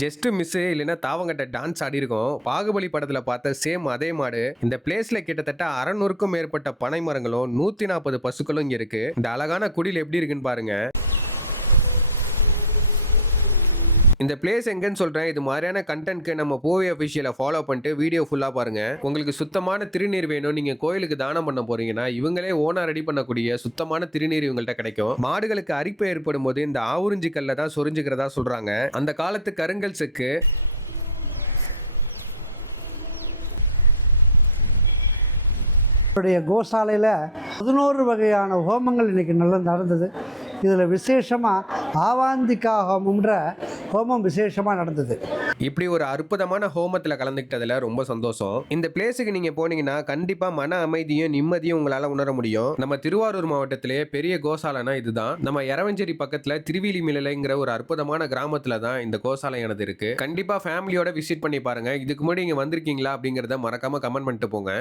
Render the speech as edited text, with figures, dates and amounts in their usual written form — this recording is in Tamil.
ஜஸ்ட் மிஸ் இல்லைன்னா தாவங்கட்ட டான்ஸ் ஆடி இருக்கும். பாகுபலி படத்துல பார்த்த சேம் அதே மாடு. இந்த பிளேஸ்ல கிட்டத்தட்ட 600க்கும் மேற்பட்ட பனை மரங்களும் 140 பசுக்களும் இங்க இருக்கு. இந்த அழகான குடில் எப்படி இருக்குன்னு பாருங்க. இந்த பிளேஸ் எங்கன்னு சொல்றேன். இது மாதிரியான கண்டென்ட்க்கு நம்ம பூவே அஃபிஷியலை ஃபாலோ பண்ணிட்டு வீடியோ ஃபுல்லா பாருங்க. உங்களுக்கு சுத்தமான திருநீர் வேணும், நீங்க கோயிலுக்கு தானம் பண்ண போறீங்கன்னா இவங்களே ஓனா ரெடி பண்ணக்கூடிய சுத்தமான திருநீர் இவங்கள்ட்ட கிடைக்கும். மாடுகளுக்கு அரிப்பு ஏற்படும் போது இந்த ஆவுறிஞ்சி கல்ல தான் சொரிஞ்சுக்கிறதா சொல்றாங்க. அந்த காலத்து கருங்கல் செக்கு கோசாலையில் 11 வகையான ஹோமங்கள் இன்றைக்கி நல்லா நடந்தது. இதில் விசேஷமாக ஆவாந்திகா ஹோமம்ன்ற ஹோமம் விசேஷமாக நடந்தது. இப்படி ஒரு அற்புதமான ஹோமத்தில் கலந்துக்கிட்டதில் ரொம்ப சந்தோஷம். இந்த பிளேஸுக்கு நீங்கள் போனீங்கன்னா கண்டிப்பாக மன அமைதியும் நிம்மதியும் உங்களால் உணர முடியும். நம்ம திருவாரூர் மாவட்டத்திலே பெரிய கோசாலைனா இதுதான். நம்ம எரவஞ்சேரி பக்கத்தில் திருவிழிமிலைங்கிற ஒரு அற்புதமான கிராமத்தில் தான் இந்த கோசாலையானது இருக்குது. கண்டிப்பாக ஃபேமிலியோட விசிட் பண்ணி பாருங்கள். இதுக்கு முன்னாடி இங்கே வந்திருக்கீங்களா அப்படிங்கிறத மறக்காமல் கமெண்ட் பண்ணிட்டு போங்க.